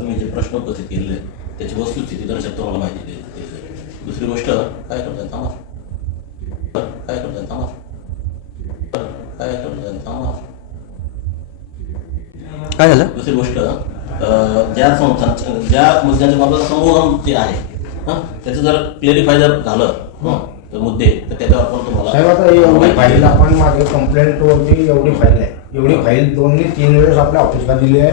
तुम्ही जे प्रश्न उपस्थित केलेले त्याची वस्तुस्थिती दर्शक तुम्हाला माहिती दे- दिली जाईल. दुसरी गोष्ट काय करताय? थांबा. काय करताय? थांबा. काय करताय? थांबा. काय झालं? दुसरी गोष्ट ज्या संस्था ज्या मुद्द्यांच्या बाबत संबोधन ते आहे. हं, त्याचं जर क्लिअरिफाय जर झालं हं, मुद्दे तर त्याच्यावर पण तुम्हाला साहेब आता ही एवढी फाईल आपण मागे कंप्लेंट वरती एवढी फाईल आहे. एवढी फाईल दोन्ही तीन वेळेस आपल्या ऑफिसला दिली आहे.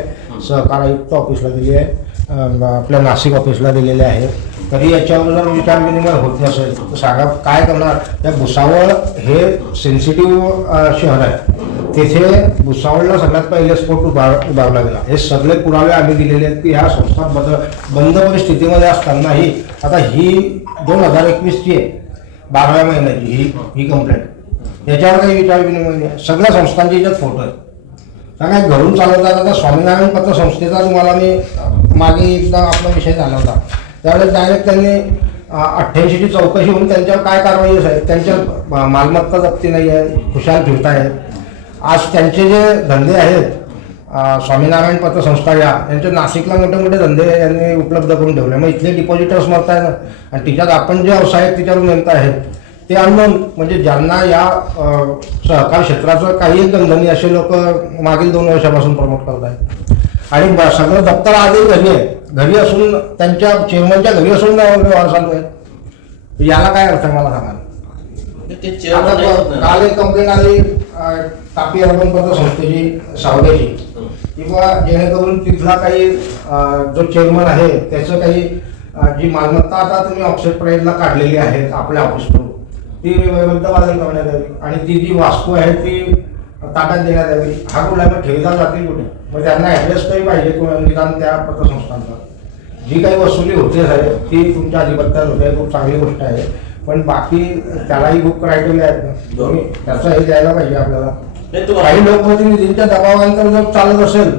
सहकार आयुक्त ऑफिसला दिली आहे. अं, आपल्या नाशिक ऑफिसला दिलेले आहे. तरी याच्यावर जर विचार विनिमय होत नसेल तर सांगा काय करणार? त्या भुसावळ हे सेन्सिटिव्ह शहर आहे. तिथे भुसावळला सगळ्यात पहिले स्फोट उभार उभारला गेला. हे सगळे पुरावे आम्ही दिलेले आहेत की ह्या संस्था बद बंद परिस्थितीमध्ये असतानाही आता ही दोन हजार एकवीसची आहे. बाराव्या महिन्याची ही ही कंप्लेंट याच्यावर काही विचार विनिमय म्हणजे नाही सगळ्या संस्थांचे याच्यात फोटो आहेत. सगळ्या घरून चालवतात आता स्वामीनारायण पत्र संस्थेचा तुम्हाला मी मागे एकदा आपला विषय झाला होता. त्यावेळेस डायरेक्ट त्यांनी अठ्ठ्याऐंशीची चौकशी होऊन त्यांच्यावर काय कारवाई साहेब? त्यांच्या मालमत्ता जप्ती नाही आहे खुशाल फिरतायत आज त्यांचे जे धंदे आहेत स्वामीनारायण पत्र संस्था या यांचे नाशिकला मोठे मोठे धंदे यांनी उपलब्ध करून ठेवले. मग इथले डिपॉझिटर्स मरत आहे ना. आणि तिच्यात आपण जे व्यवसाय तिच्यावर नेमत आहेत ते अननोन म्हणजे ज्यांना या सहकार क्षेत्राचं काही गंधनी असे लोक मागील दोन वर्षापासून प्रमोट करत आहेत आणि सगळं दप्तर आजही घरी आहे. घरी असून त्यांच्या चेअरमनच्या घरी असून व्यवहार चालू आहेत. याला काय अर्थ आहे मला सांगा काल एक कंप्लेंट आली तापी अर्बन पत्र संस्थेची सावड्याची किंवा जेणेकरून तिथला काही जो चेअरमन आहे त्याचं काही जी मालमत्ता आता तुम्ही ऑफसेट प्राईजला काढलेली आहे आपल्या ऑफिसकडून ती वैबद्ध करण्यात यावी. आणि ती जी वास्तू आहे ती ताटात देण्यात यावी. हा कुठला ठेवला जातील कुठे? मग त्यांना ॲड्रेस काही पाहिजे निदान त्या पतसंस्थांचा. जी काही वसुली होते साहेब ती तुमच्या अधिपत्यात होते खूप चांगली गोष्ट आहे. पण बाकी त्यालाही खूप क्रायटेरिया आहेत ना. तुम्ही त्याचं हे द्यायला पाहिजे आपल्याला. काही लोकप्रतिनिधींच्या दबावानंतर जर चालत असेल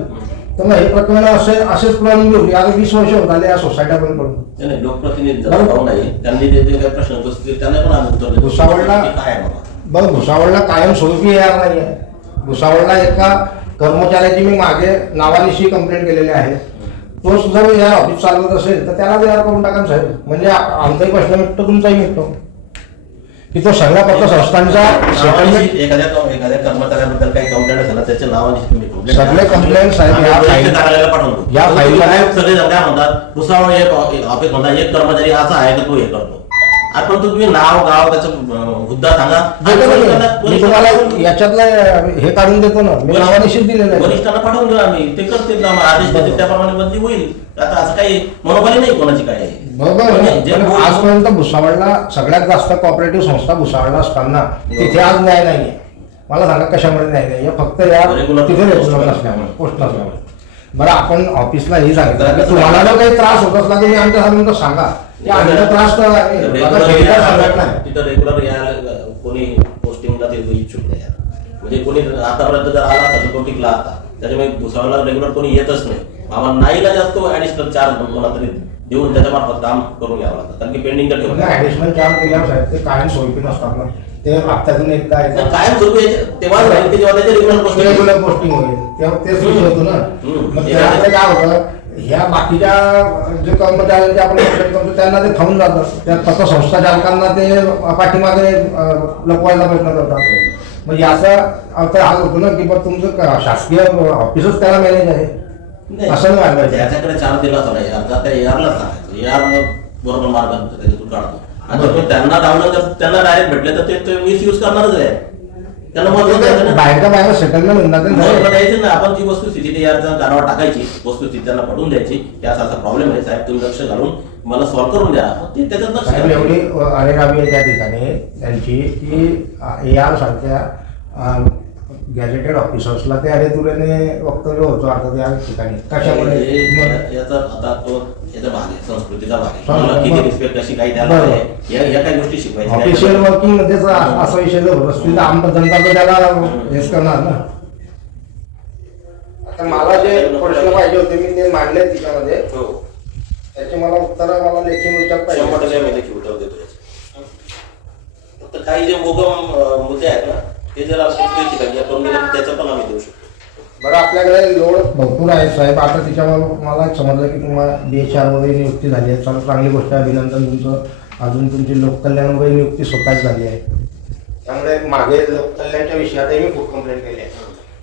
तर मग हे प्रकरण असे असेच प्रलंबित होती आता वीस वर्ष होत आले या सोसायट्या पण नाही लोकप्रतिनिधी नाही त्यांनी जे जे काही प्रश्न उपस्थित त्यांना पण आम्ही उत्तर देतो. भुसावळला- काय कायम स्वरूपी येणार नाही आहे भुसावळला एका कर्मचाऱ्याची मी मागे नावानिशी कंप्लेंट केलेली आहे. तोच जर या ऑफिस चालवत असेल तर त्याला तयार करून टाका साहेब. म्हणजे आमचाही प्रश्न मिटतो तुमचाही मिटतो. की तो सगळ्या पत्रसंस्थांचा सेटलमेंट नावानिशी एखाद्या एखाद्या तुम्ही सगळे complaint साहेब या कार्यालयाला पाठवतो या काय सगळे जण काय म्हणतात भुसावळ एक ऑफिस म्हणतात एक कर्मचारी असा आहे का तो हे करतो. आपण तुम्ही नाव गाव त्याचा मुद्दा सांगा. मी. तुम्हाला याच्यातलं हे काढून देतो ना. मी नावानिशीच दिलेलं आहे. वरिष्ठांना पाठवून देऊ आम्ही. ते करतील ना आदेश देतील त्याप्रमाणे बदली होईल. आता असं काही मनोबली नाही कोणाची काय. बरोबर आजपर्यंत भुसावळला सगळ्यात जास्त कॉपरेटिव्ह संस्था भुसावळला असताना. तिथे आज न्याय नाहीये. मला सांगा कशामुळे नाही फक्त या Regular तिथे रेग्युलर. नसल्यामुळे पोस्ट नसल्यामुळे बरं आपण ऑफिसला हे सांगितलं. तुम्हाला जर काही त्रास होत असला की मी आमच्या सांगून सांगा. की आमचा त्रास तर तिथं रेग्युलर यायला कोणी पोस्टिंगला ते इच्छुक नाही. म्हणजे कोणी आतापर्यंत जर आला तर तो टिकला आता. त्याच्यामुळे भुसावळला रेग्युलर कोणी येतच नाही. आम्हाला नाहीला जास्त ऍडिशनल चार्ज कोणा तरी देऊन त्याच्या मार्फत काम करून घ्यावं लागतं. कारण की पेंडिंग तर ठेवलं. ऍडिशनल चार्ज दिल्यावर साहेब ते कायम स्वरूपी नसतात ना. ते हप्त्यातून एकदा येतात कायम स्वरूपी तेव्हाच राहील की जेव्हा त्याचे रेग्युलर पोस्टिंग रेग्युलर पोस्टिंग होईल तेव्हा तेच विषय होतो ना. मग त्यामध्ये काय होतं ह्या बाकीच्या जे कर्मचाऱ्यांचे आपण कंप्लेंट करतो त्यांना ते थांबून जातं. त्या फक्त संस्था चालकांना ते पाठीमागे लपवायला प्रयत्न करतात. मग याचा अर्थ हा होतो ना की बा तुमचं शासकीय ऑफिसच त्याला मॅनेज आहे. असं नाही व्हायला पाहिजे. त्याच्याकडे चार दिला त्या यारला सांगायचं. यार बरोबर मार्ग त्याच्यातून काढतो. आणि जर तो त्यांना धावलं तर त्यांना डायरेक्ट भेटले तर ते मिस युज करणारच आहे. त्यांना महत्त्व द्यायचं ना. बाहेरच्या बाहेर सेटलमेंट होऊन जाते. महत्त्व ना. द्यायचं ना आपण जी वस्तुस्थिती ते यार गाडावर टाकायची वस्तुस्थिती त्यांना पटवून द्यायची की असा प्रॉब्लेम आहे. साहेब तुम्ही लक्ष घालून मला सॉल्व्ह करून द्या. ते त्याच्यात लक्ष साहेब. एवढी अरेरावी आहे त्या ठिकाणी त्यांची की ए आर सारख्या गॅजेटेड ऑफिसर्सला ते अरेतुरेने वक्तव्य होतं. आता त्या ठिकाणी कशामुळे? मग- या- याचा आता तो याचा भाग आहे संस्कृतीचा भाग आहे. किती रिस्पेक्ट कशी काही द्यायला बरोबर. आहे या या काही गोष्टी शिकवायच्या. ऑफिशियल वर्किंग मध्येच असा विषय जर जनता तर त्याला हेच करणार ना. आता मला जे प्रश्न पाहिजे होते मी ते मांडले तिच्यामध्ये. हो. त्याचे मला उत्तर मला लेखी विचार शंभर पाहिजे टक्के मी देखील उत्तर देतो याचं. फक्त काही जे मोगम अं, मुद्दे आहेत ना ते जर आपण त्याचं पण आम्ही देऊ शकतो. बरं आपल्याकडे लोड भरपूर आहे साहेब. आता त्याच्यावर मला समजलं की तुम्हाला बी एच आर वगैरे नियुक्ती झाली आहे. चांगली चांगली गोष्ट आहे. अभिनंदन तुमचं. अजून तुमची लोककल्याण वगैरे नियुक्ती स्वतःच झाली आहे. त्यामुळे मागे लोककल्याणच्या विषयातही मी खूप कंप्लेंट केली आहे.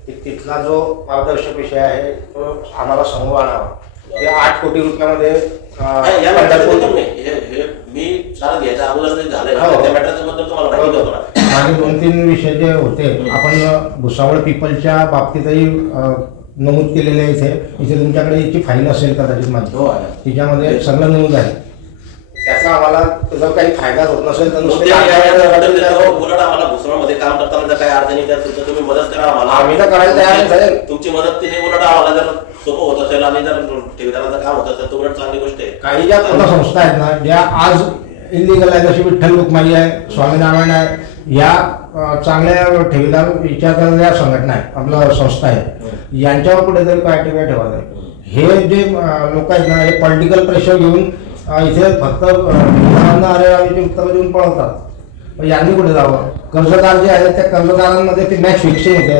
की तिथला जो पारदर्शक विषय आहे तो आम्हाला समोर आणावा. ते आठ कोटी रुपयामध्ये या मॅटरचं हे हे मी चालत घ्यायच्या अगोदर झालंय. हो. त्या मॅटरच्या बद्दल तुम्हाला माहिती होतं. ना मागे दोन तीन विषय जे होते आपण भुसावळ पीपलच्या बाबतीतही नमूद केलेले आहे इथे. इथे तुमच्याकडे याची फाईल असेल कदाचित माझी. हो आहे. तिच्यामध्ये सगळं नमूद आहे. त्याचा आम्हाला जर काही फायदा होत नसेल तर नुसते त्याचं उलट आम्हाला भुसावळमध्ये काम करताना जर काही अडचणी त्या तुमचं तुम्ही मदत करा आम्हाला. आम्ही तर करायला तयार आहे, साहेब. तुमची मदत केली उलट आम्हाला जर सोपं होत असेल आणि जर ठेवीदाराचं काम होत असेल तर उलट चांगली गोष्ट आहे. काही ज्या संस्था आहेत ना ज्या आज इलिगल आहे जशी विठ्ठल रुक्माई आहे स्वामीनारायण आहे या चांगल्या ठेवीदार विचारणाऱ्या संघटना आहेत आपल्या संस्था आहेत यांच्यावर कुठेतरी काय टिका ठेवत आहे हे जे लोक आहेत ना हे पॉलिटिकल प्रेशर घेऊन इथे फक्त अरे उत्तरं देऊन पळवतात. यांनी कुठे जावं? कर्जदार जे आहेत त्या कर्जदारांमध्ये ती मॅच फिक्सिंग होते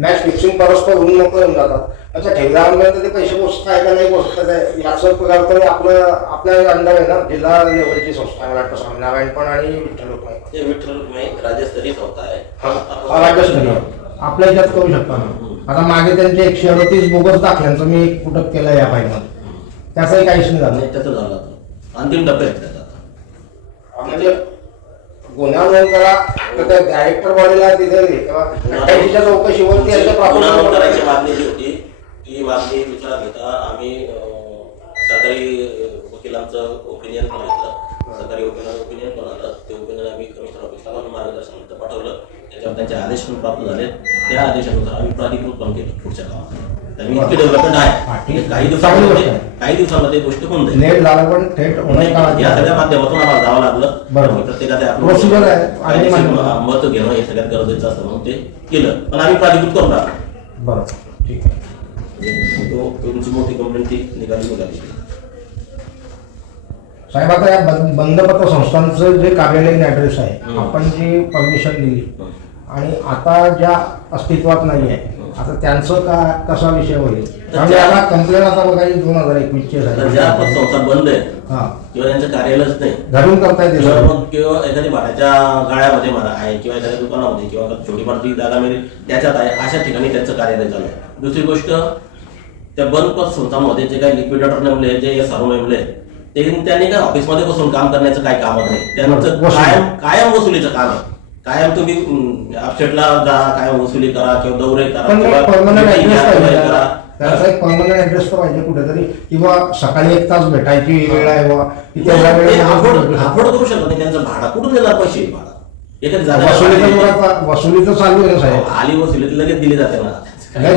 मॅच फिक्सिंग परस्पर होऊन मोकळे होऊन जातात. अच्छा ठेवीदारांपर्यंत ते पैसे पोचत आहे का नाही. पोचत आहे याचं पगार तर आपलं आपल्या अंडर आहे ना. जिल्हा लेवलची संस्था आहे मला वाटतं स्वामीनारायण पण आणि विठ्ठल रुक्माई. ते विठ्ठल रुक्माई राज्यस्तरीय संस्था आहे. हा राज्यस्तरीय. आपल्या ह्याच्यात करू शकता ना. आता मागे त्यांचे एकशे अडतीस बोगस दाखल्यांचं मी एक पुटक केलं या फाईलमध्ये त्याचंही काहीच नाही झालं. त्याचं झालं. अंतिम टप्प्यात. म्हणजे गुन्हा नोंद करा तर त्या डायरेक्टर बॉडीला तिथे अठ्ठ्याऐंशीच्या चौकशीवरती यांच्या गुन्हा नोंद करायची प्रॉपर्टी मागणी जी होती ती मागणी विचारात घेता आम्ही अं, सरकारी वकिलांचं ओपिनियन पण घेतलं. सरकारी वकिलांचं ओपिनियन पण आलं. ते ओपिनियन आम्ही कमिशनर ऑफिसला पण मार्गदर्शन पाठवलं. त्याच्यावर त्यांचे आदेश पण प्राप्त झाले त्या आदेशानुसार आम्ही प्राधिकृत पण केलं पुढच्या कामात त्यामुळे इतकी डेव्हलपमेंट आहे. म्हणजे काही दिवसांमध्ये आहे. काही दिवसांमध्ये गोष्ट होऊन जाईल लेट झालं पण थेट होण्याची काळाची या सगळ्या माध्यमातून आम्हाला जावं लागलं बरोबर. प्रत्येकाचे आपलं Procedure आहे. आणि कायदेशीर मान्य. मत घेणं हे सगळ्यात गरजेचं असतं म्हणून ते केलं पण आम्ही प्राधिकृत करून टाकलं बरोबर ठीक आहे तो तुमची मोठी कंप्लेंट ती निघाली निघाली साहेब आता या बंद- बंधपत्र संस्थांचं जे कार्यालयीन ऍड्रेस आहे. आपण जी परमिशन दिली आणि आता ज्या अस्तित्वात नाही आहे आता त्यांचं का कसा विषय होईल? म्हणजे याला कंप्लेंट आता बघा दोन हजार एकवीसची तर ज्या पण संस्था बंद आहे हा. किंवा त्यांचं कार्यालयच नाही घरून करता येते किंवा सर मग किंवा एखादी भाड्याच्या गाळ्यामध्ये म्हणा आहे किंवा एखाद्या दुकानामध्ये किंवा छोटी फारची जागा मिळेल त्याच्यात आहे अशा ठिकाणी त्यांचं कार्यालय चालू आहे. दुसरी गोष्ट त्या बंद पद संस्थांमध्ये जे काही लिक्विडेटर नेमले जे एस आर नेमले ते त्यांनी काय ऑफिसमध्ये बसून काम करण्याचं काही कामच नाही. त्यांचं. कायम कायम वसुलीचं काम आहे. कायम तुम्ही अपसेटला जा कायम वसुली करा किंवा दौरे करा पण किंवा परमनंट meeting ऍड्रेस घ्या, पाहिजे. दौरे करा. त्याचा एक परमनंट ऍड्रेस तर पाहिजे कुठेतरी. किंवा सकाळी एक तास भेटायची वेळ आहे बुवा. की तेवढ्या ते अफोर्ड वेळेत अफोर्ड करू शकत नाही. त्यांचं भाडं कुठून देणार पैसे? भाडं. एखादी जागा वसुलीचं जोरात- वसुली तर चालू आहे ना साहेब. आली वसुली तर लगेच दिली जाते ना.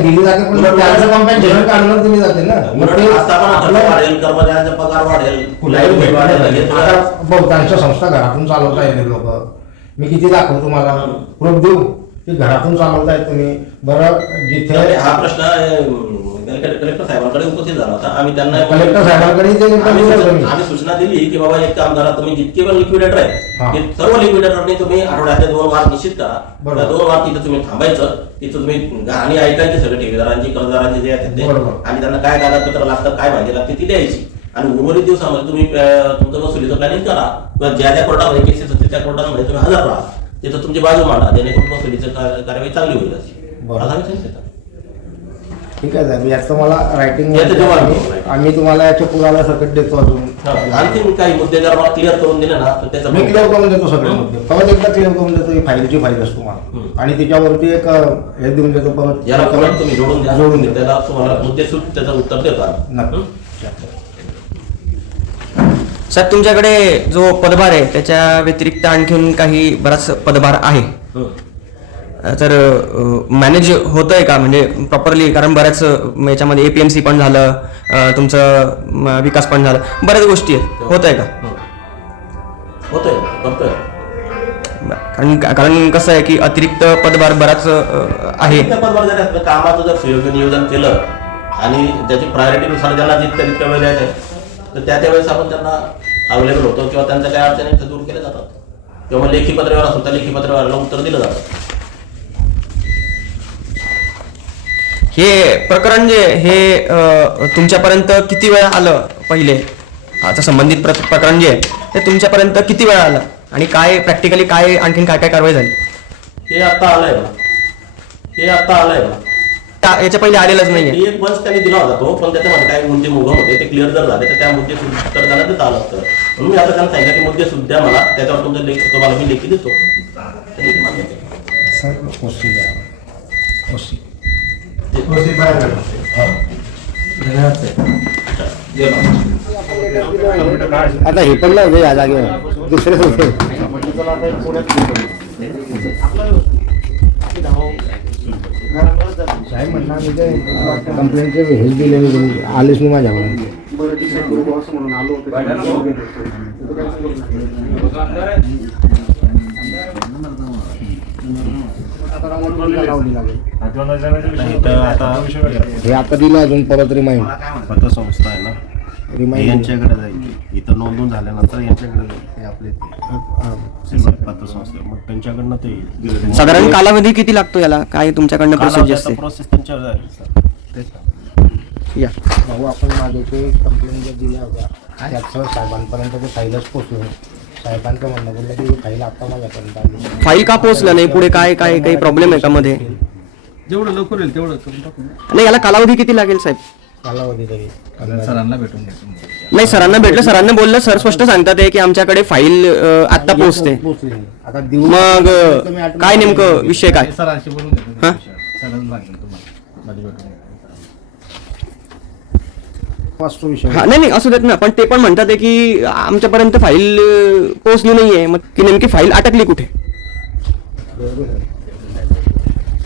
दिली जाते पण उलट- त्याचं दिली जाते ना. मग उलट ते आस्थापना खर्च आपलं- वाढेल कर्मचाऱ्यांचा पगार वाढेल लाइट बिल वाढेल लगेच. आता बहुतांश संस्था घरातून चालवता येते लोक. मी किती दाखवू तुम्हाला प्रूफ देऊ? की घरातून चालवताय तुम्ही? बरं जिथे हा प्रश्न कलेक्टर साहेबांकडे उपस्थित झाला होता. आम्ही त्यांना कलेक्टर साहेबांकडे आम्ही सूचना- दिली की बाबा एक काम करा तुम्ही जितके पण लिक्विडेटर. आहे ते सर्व लिक्विडेटरनी तुम्ही आठवड्यातले दोन वार निश्चित करा. दोन वार तिथे तुम्ही थांबायचं. तिथं तुम्ही आणि ऐकायची सगळे ठेवीदारांची कर्जदारांची जे आहेत ते. आणि त्यांना काय कागदपत्र लागतात काय माहिती लागते ती द्यायची. आणि उर्वरित दिवसामध्ये तुम्ही तुमचं वसुलीचं प्लॅनिंग करा. किंवा ज्या ज्या कोर्टामध्ये केसेस त्या कोर्टामध्ये तुम्ही हजर राहा. तिथं तुमची बाजू मांडा. जेणेकरून वसुलीचं का- कार्यवाही चांगली होईल अशी. त्याचा. ठीक आहे साहेब. याचं मला रायटिंग याचं आम्ही तुम्हाला याच्या पुराव्या सकट देतो अजून. आणखी काही मुद्दे जर मला क्लिअर करून दिले ना तर त्याचा मी क्लिअर करून देतो सगळे. मुद्दे. परत एकदा क्लिअर करून देतो ही फाईलची फाईल असतो तुम्हाला. हं. आणि त्याच्यावरती एक अ, हे देऊन देतो परत. याला परत तुम्ही जोडून द्या. जोडून देतो. त्याला तुम्हाला मुद्दे त्याचं उत्तर देता. नक्की. सर तुमच्याकडे जो पदभार आहे त्याच्या व्यतिरिक्त आणखीन काही बराच पदभार आहे. तर मॅनेज होतंय का? म्हणजे प्रॉपरली कारण बऱ्याच याच्यामध्ये एपीएमसी पण झालं तुमचं विकास पण झालं. बऱ्याच गोष्टी आहेत. होत आहे का? होतंय करतोय. बरं. कारण कारण कसं आहे की अतिरिक्त पदभार बराच आहे. त्या पदावर जर कामाचं जर नियोजन केलं आणि त्याची प्रायोरिटीनुसार ज्यांना जितक्या तितक्या वेळ द्यायचा तर त्या त्यावेळेस आपण त्यांना अवेलेबल होतो किंवा त्यांच्या काही अडचणी त्या दूर केल्या जातात. किंवा लेखी पत्रव्यवहार असेल तर लेखी पत्रव्यवहाराला उत्तर दिलं जातं. हे प्रकरण जे हे तुमच्यापर्यंत किती वेळा आलं पहिले? आता संबंधित प्र प्रकरण जे आहे ते तुमच्यापर्यंत किती वेळा आलं? आणि काय प्रॅक्टिकली काय आणखीन काय काय कारवाई झाली? हे आता आलंय हे आता आलंय त्या- याच्या पहिले आलेलंच नाहीये. एक वंश त्यांनी दिला होता तो पण त्याच्यामध्ये काही मुद्दे मुघम होते ते क्लिअर जर झाले तर त्या मुद्दे उत्तर त्यांना देता आलं असतं. म्हणून मी आता त्यांना सांगितलं की मुद्दे सुद्धा मला त्याच्यावर तुमचं लेख तुम्हाला मी लेखी देतो. त्यांनी मान्य केलं. आता हे पण नाही या जागेवर. दुसरे होते. साहेब म्हणणार मी ते कंप्लेंटचे हेच दिले आलेच नाही माझ्यावर हे आता दिलं अजून परत रिमाइंड पतसंस्था आहे ना रिमाइंड यांच्याकडे जाईल. इथं नोंदून झाल्यानंतर यांच्याकडे जाईल. हे आपले पतसंस्था मग त्यांच्याकडनं ते येईल साधारण कालावधी किती लागतो याला? काय तुमच्याकडनं प्रोसेस असते प्रोसेस त्यांच्यावर जाईल. सर तेच ना. या. भाऊ आपण मागे ते कंप्लेंट ज्या दिल्या होत्या त्याचं साहेबांपर्यंत ते फाईलच पोचलो साहेबांचं म्हणणं बोललं की फाईल आता माझ्यापर्यंत आली. फाईल का पोहोचलं नाही? पुढे काय काय काही प्रॉब्लेम आहे का मध्ये? जेवढं लवकर होईल तेवढं करून टाकू. ना. नाही याला कालावधी किती लागेल साहेब? कालावधी तरी. सरांना भेटून घ्यायचं नाही सरांना भेटलं सरांना बोललं सर स्पष्ट सांगतात आहे की आमच्याकडे फाईल अ, आत्ता पोहोचते. पोचली आता मग अ, काय नेमकं विषय काय? सरांशी बोलून हा? सरांना सांगेल तुम्हाला. मध्ये भेटून घ्यायचं. वास्तू विषय. हा नाही नाही असू देत ना पण ते पण म्हणतात आहे की आमच्यापर्यंत फाईल अ, पोहोचली नाहीये. मग की नेमकी फाईल अटकली कुठे?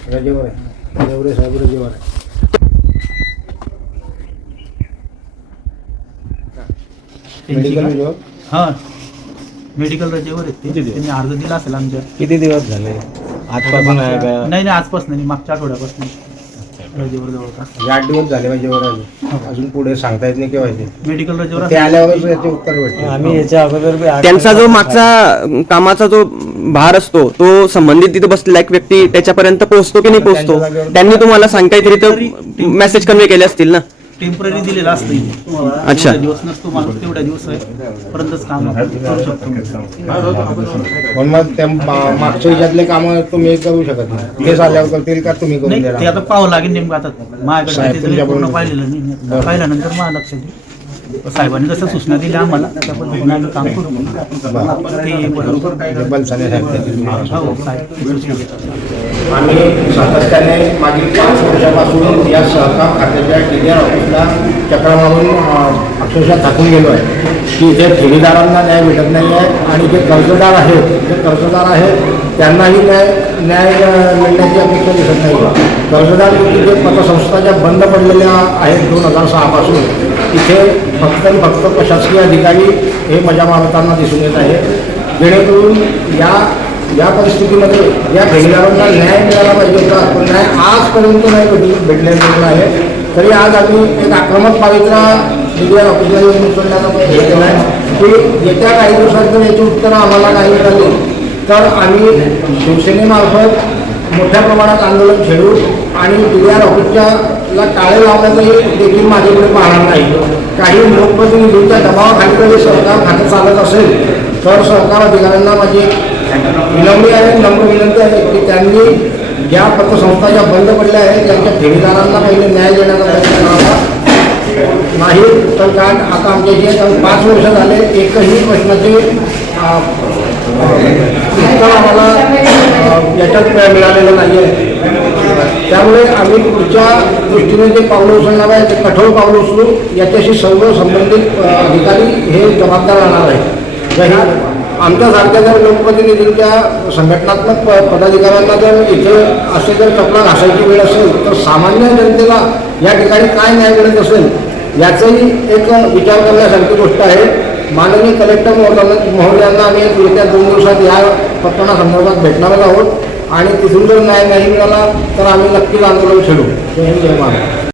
रजेवर आहे. रजेवर साहेब रजेवर आहे. मेडिकल विभाग? हा. मेडिकल रजेवर आहेत ते. त्यांनी अर्ज दिला असेल आमच्या. किती दिवस झाले? आजपासून आहे का? नाही नाही आजपासून नाही मागच्या आठवड्यापासून. रजेवर जवळपास. म्हणजे आठ दिवस झाले रजेवर आले अजून. पुढे सांगता येत नाही केव्हा येते मेडिकल रजेवर ते असेल. आल्यावरच याचे उत्तर भेटते आम्ही याच्या अगोदर त्यांचा जो मागचा कामाचा जो भार असतो तो संबंधित तिथे बसलेला एक व्यक्ती त्याच्यापर्यंत पोहोचतो की नाही पोहोचतो? त्यांनी तुम्हाला सांग काहीतरी तर मेसेज कन्वे केले असतील ना? टेंपररी दिलेला असतं इथे. तुम्हाला अच्छा. दिवस नसतो माणूस तेवढ्या दिवस आहे. पर्यंतच काम करू शकतो पण मग त्या मा- मागच्या याच्यातले कामं तुम्ही करू शकत नाही. तेच आल्यावर करतील का तुम्ही करून नाही ते देणार आता पाहावं लागेल नेमकं आता. माझ्याकडे साहेब, पूर्ण. पाहिलेलं नाही. पाहिल्यानंतर मला लक्षात येईल. साहेबांनी जसं सूचना दिल्या आम्हाला त्या पद्धतीने आम्ही काम करू. ते बरोबर तुम्हाला. हो साहेब सूचना देतात. आम्ही सातत्याने मागील पाच वर्षापासून या सहकार खात्याच्या आर ऑफिसला चक्र मारून अं, अक्षरशः थकून गेलो आहे. की इथे ठेवीदारांना न्याय भेटत नाही आहे आणि जे कर्जदार आहेत जे कर्जदार आहेत त्यांनाही न्याय न्याय अं, मिळण्याची अपेक्षा दिसत नाही कर्जदार जे पतसंस्था ज्या बंद पडलेल्या आहेत दोन हजार सहापासून. तिथे फक्त आणि फक्त प्रशासकीय अधिकारी हे मजा मारताना दिसून येत आहे जेणेकरून या या परिस्थितीमध्ये या ठेवीदारांना न्याय मिळाला पाहिजे होता. पण न्याय आजपर्यंत नाही भेटू भेटलेला आहे. तरी आज आम्ही एक आक्रमक पावित्रा मीडिया ऑफिसरवर उचलण्याचा प्रयत्न केला आहे. की येत्या काही दिवसात जर याची उत्तरं आम्हाला नाही मिळाली तर आम्ही शिवसेनेमार्फत मोठ्या प्रमाणात आंदोलन छेडू आणि डी आर ऑफिसच्या ला काळे लावण्याचं देखील माझ्याकडे पाहणार नाही. काही लोकप्रतिनिधींच्या दबावाखाली जरी सरकार खातं चालत असेल तर सहकार अधिकाऱ्यांना माझी विनम्री आहे नम्र विनंती आहे की त्यांनी ज्या पतसंस्था ज्या बंद पडल्या आहेत त्यांच्या ठेवीदारांना पहिले न्याय देण्याचा प्रयत्न करावा. नाही तर कारण आता आमच्या जे पाच वर्ष झाले एकही प्रश्नाचे उत्तर आम्हाला याच्यात मिळालेलं नाही आहे त्यामुळे आम्ही पुढच्या दृष्टीने जे पावलं उचलणार आहे ते कठोर पावलं उचलू याच्याशी सर्व संबंधित अधिकारी हे जबाबदार राहणार आहे जय आमच्यासारख्या जर लोकप्रतिनिधींच्या संघटनात्मक प- पदाधिकाऱ्यांना जर इथे असे जर कपडा घासायची वेळ असेल तर सामान्य जनतेला या ठिकाणी काय न्याय मिळत असेल याचाही एक विचार करण्यासारखी गोष्ट आहे. माननीय कलेक्टर महोदय- महोदयांना आम्ही पुढच्या दोन दिवसात या प्रकरणासंदर्भात भेटणारच आहोत. आणि तिथून जर न्याय नाही मिळाला तर आम्ही नक्कीच आंदोलन छेडू जय महाराज